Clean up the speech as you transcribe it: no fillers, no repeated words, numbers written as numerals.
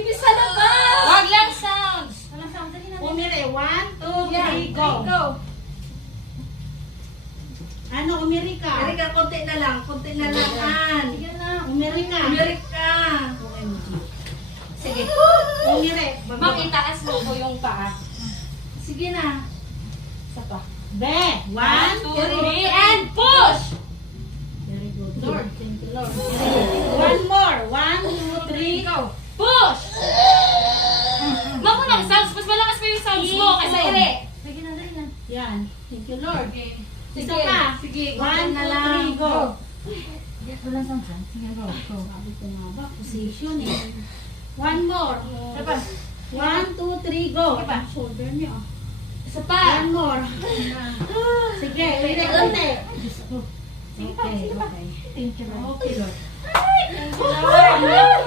Bisa na ba? Wag lang sounds. Walang sound. Dali na. Umire, 1, 2, Yeah, 3, go. go. Ano, umiri ka? Amerika, konti na lang. Konti na lang, An. Sige na. Umiri ka. Amerika. OMG. Sige. Umire. Ma'am, itaas mo po yung paa. Sige na. Isa pa. Be, 1, 2, 3, and push! Very good. Lord, thank you, Lord. One more. 1, 2, 3, go. Push! Ma'am, walang sounds. Mas malakas pa yung sounds mo kaysa ere. Sige na, dali na. Yan. Thank you, Lord. Sige. Isa pa. Sige, 1, konti 2, na lang. 3, go. Walang sound. Sige, go. Go. Sabi ko nga ba, position eh. One more. Isa pa. 1, 2, 3, go. Sige pa. Shoulder niyo. Isa pa. One more. Sige, ulit, ulit. Okay, okay. Thank you, Lord. Okay, Lord. Thank you, Lord.